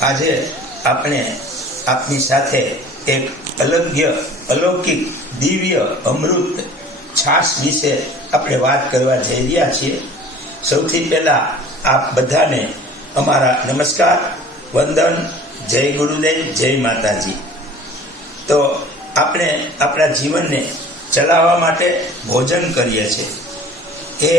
આજે આપણે આપની સાથે એક અલૌકિક દિવ્ય અમૃત છાશ વિશે આપણે વાત કરવા જઈ રહ્યા છીએ. સૌથી પહેલા આપ બધાને અમારા નમસ્કાર, વંદન, જય ગુરુદેવ, જય માતાજી. તો આપણે આપણા જીવનને ચલાવવા માટે ભોજન કરીએ છીએ. એ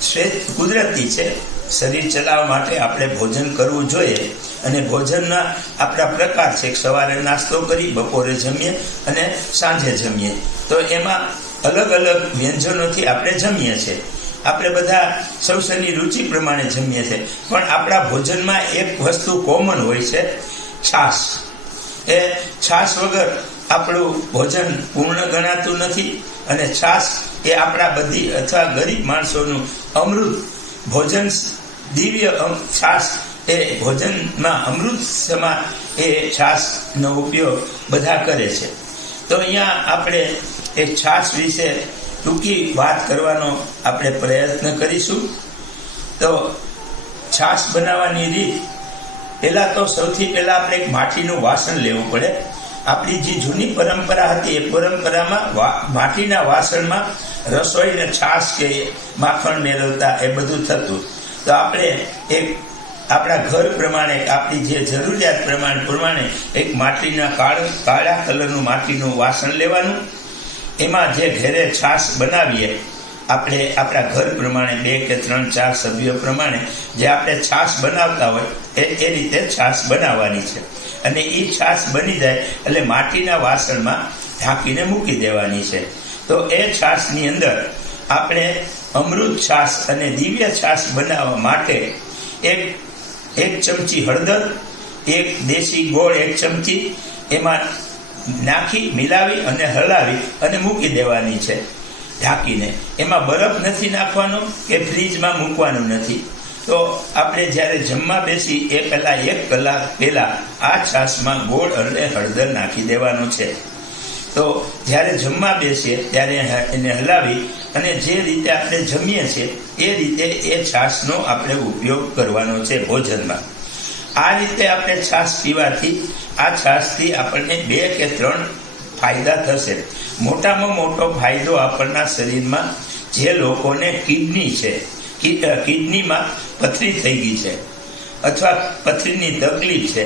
શ્રેષ્ઠ કુદરતી છે. શરીર ચલાવવા માટે આપણે ભોજન કરવું જોઈએ. અને ભોજનના આપણા પ્રકાર છે. સવારે નાસ્તો કરી, બપોરે જમીએ અને સાંજે જમીએ. તો એમાં અલગ અલગ વ્યંજનોથી આપણે જમીએ છીએ. આપણે બધા સૌની રુચિ પ્રમાણે જમીએ છીએ. પણ આપણા ભોજનમાં એક વસ્તુ કોમન હોય છે, છાશ. એ છાશ વગર આપણું ભોજન પૂર્ણ ગણાતું નથી. અને છાશ એ આપણા બધી અથવા ગરીબ માણસોનું અમૃત ભોજન, દિવ્ય છાશ એ ભોજનમાં અમૃત સમા એ છાશનો ઉપયોગ બધા કરે છે. તો અહીંયા આપણે એ છાશ વિશે ટૂંકી વાત કરવાનો આપણે પ્રયત્ન કરીશું. તો છાશ બનાવવાની રીત, પહેલાં તો સૌથી પહેલાં આપણે એક માટીનું વાસણ લેવું પડે. આપણી જે જૂની પરંપરા હતી એ પરંપરામાં માટીના વાસણમાં રસોઈને છાશ કે માખણ મેળવતા એ બધું થતું. તો આપણે એક આપણા ઘર પ્રમાણે, આપણી જે જરૂરિયાત પ્રમાણે એક માટીના કાળા કલરનું માટીનું વાસણ લેવાનું. એમાં જે ઘરે છાશ બનાવીએ, આપણે આપણા ઘર પ્રમાણે 2 કે 3, 4 સભ્યો પ્રમાણે જે આપણે છાશ બનાવતા હોય એ રીતે છાશ બનાવવાની છે. અને એ છાશ બની જાય એટલે માટીના વાસણમાં ઢાંકીને મૂકી દેવાની છે. તો એ છાશની અંદર આપણે અમૃત છાશ અને દિવ્ય છાશ બનાવવા માટે એક ચમચી હળદર, એક દેશી ગોળ 1 ચમચી એમાં નાખી, મિલાવી અને હલાવી અને મૂકી દેવાની છે ઢાંકીને. એમાં બરફ નથી નાખવાનો કે ફ્રીજમાં મૂકવાનું નથી. તો આપણે જ્યારે જમવા બેસી એ પહેલાં 1 કલાક પહેલાં આ છાશમાં ગોળ અને હળદર નાખી દેવાનો છે. તો જ્યારે જમવા બેસીએ ત્યારે એને હલાવી અને જે રીતે આપણે જમીએ છીએ એ રીતે એ છાશનો આપણે ઉપયોગ કરવાનો છે ભોજનમાં. આ રીતે આપણે છાશ પીવાથી, આ છાશથી આપણને 2 કે 3 ફાયદા થશે. મોટામાં મોટો ફાયદો આપણના શરીરમાં, જે લોકોને કિડની છે, કિડનીમાં પથરી થઈ ગઈ છે અથવા પથરીની તકલીફ છે,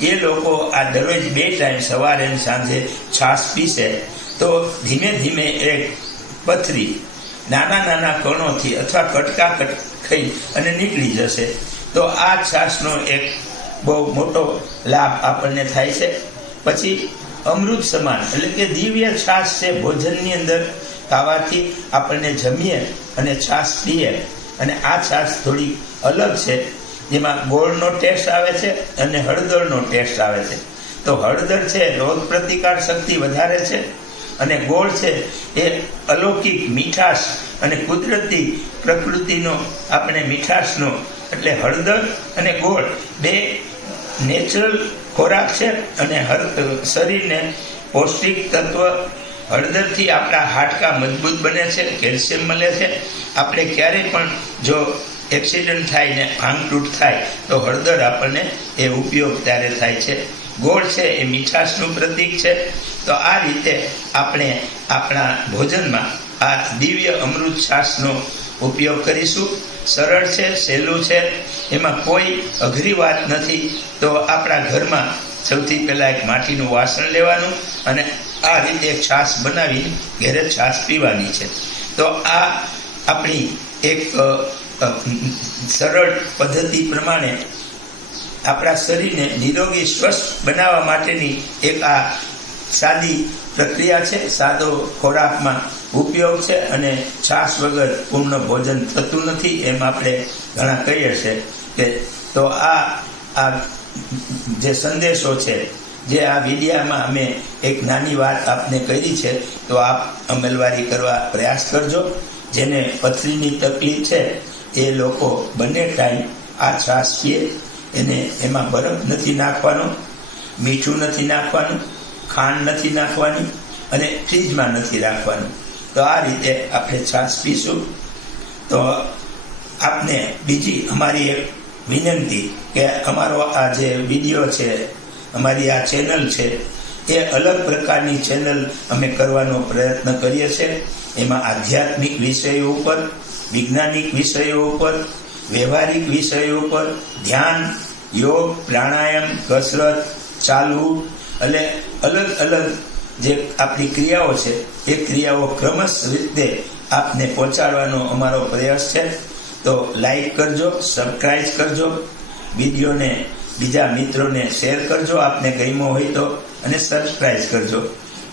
એ લોકો આ દરરોજ 2 ટાઈમ સવારે અને સાંજે છાશ પીશે તો ધીમે ધીમે એ પથરી નાના કણોથી અથવા કટકા ખાઈ અને નીકળી જશે. તો આ છાશનો એક બહુ મોટો લાભ આપણને થાય છે. પછી અમૃત સમાન એટલે કે દિવ્ય છાશ છે ભોજનની અંદર ખાવાથી આપણને જમીએ અને છાશ પીએ. અને આ છાશ થોડી અલગ છે, જેમાં ગોળનો ટેસ્ટ આવે છે અને હળદરનો ટેસ્ટ આવે છે. તો હળદર છે રોગ પ્રતિકાર શક્તિ વધારે છે અને ગોળ છે એ અલૌકિક મીઠાશ અને કુદરતી પ્રકૃતિનો આપણે મીઠાશનો, એટલે હળદર અને ગોળ 2 નેચરલ ખોરાક છે અને શરીરને પૌષ્ટિક તત્વ. હળદરથી આપણા હાડકાં મજબૂત બને છે, કેલ્શિયમ મળે છે. આપણે ક્યારેય પણ જો એક્સિડન્ટ થાય ને ભાંગતૂટ થાય તો હળદર આપણને એ ઉપયોગ ત્યારે થાય છે. ગોળ છે એ મીઠાશનું પ્રતીક છે. તો આ રીતે આપણે આપણા ભોજનમાં આ દિવ્ય અમૃત છાશનો ઉપયોગ કરીશું. સરળ છે, સહેલું છે, એમાં કોઈ અઘરી વાત નથી. તો આપણા ઘરમાં સૌથી પહેલાં એક માટીનું વાસણ લેવાનું અને આ રીતે છાશ બનાવી ઘરે છાશ પીવાની છે. તો આ આપણી એક સરળ પદ્ધતિ પ્રમાણે આપણા શરીરને નિરોગી સ્વસ્થ બનાવવા માટેની એક આ સાદી પ્રક્રિયા છે. સાદો ખોરાકમાં ઉપયોગ છે અને છાશ વગર પૂર્ણ ભોજન થતું નથી એમ આપણે ઘણા કહીએ છીએ કે. તો આ જે સંદેશો છે, જે આ વિડીયામાં અમે એક નાની વાત આપને કરી છે, તો આપ અમલવારી કરવા પ્રયાસ કરજો. જેને પથરીની તકલીફ છે એ લોકો બંને ટાઈમ આ છાશ પીએ. એમાં બરફ નથી નાખવાનો, મીઠું નથી નાખવાનું, ખાંડ નથી નાખવાની અને ફ્રીજમાં નથી રાખવાનું. તો આ રીતે આપણે છાશ પીશું. તો આપને બીજી અમારી એક વિનંતી કે અમારો આ જે વિડીયો છે, અમારી આ ચેનલ છે, એ અલગ પ્રકારની ચેનલ અમે કરવાનો પ્રયત્ન કરીએ છીએ. એમાં આધ્યાત્મિક વિષયો ઉપર, વૈજ્ઞાનિક વિષયો ઉપર, વ્યવહારિક વિષયો ઉપર, ધ્યાન, યોગ, પ્રાણાયામ, કસરત, ચાલવું, એટલે અલગ અલગ જે આપણી ક્રિયાઓ છે એ ક્રિયાઓ ક્રમશ રીતે આપને પહોંચાડવાનો અમારો પ્રયાસ છે. તો લાઈક કરજો, સબસ્ક્રાઇબ કરજો, વિડીયોને બીજા મિત્રોને શેર કરજો આપને ગમ્યો હોય તો, અને સબસ્ક્રાઇબ કરજો.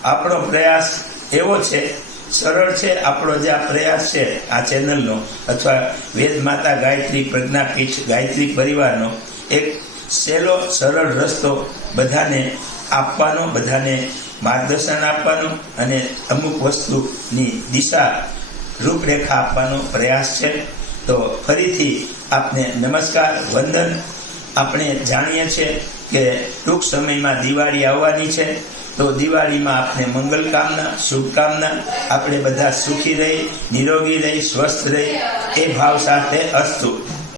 આપણો પ્રયાસ એવો છે, સરળ છે. આપણો જે આ પ્રયાસ છે આ ચેનલનો, અથવા વેદ માતા ગાયત્રી પ્રજ્ઞાપીઠ ગાયત્રી પરિવારનો, એક સહેલો સરળ રસ્તો બધાને આપવાનો, બધાને માર્ગદર્શન આપવાનો અને અમુક વસ્તુની દિશા રૂપરેખા આપવાનો પ્રયાસ છે. તો ફરીથી આપને નમસ્કાર, વંદન. આપણે જાણીએ છીએ કે ટૂંક સમયમાં દિવાળી આવવાની છે, તો દિવાળીમાં આપને મંગલ કામના, શુભકામના. આપણે બધા સુખી રહી, નિરોગી રહી, સ્વસ્થ રહી, એ ભાવ સાથે અસ્તુ.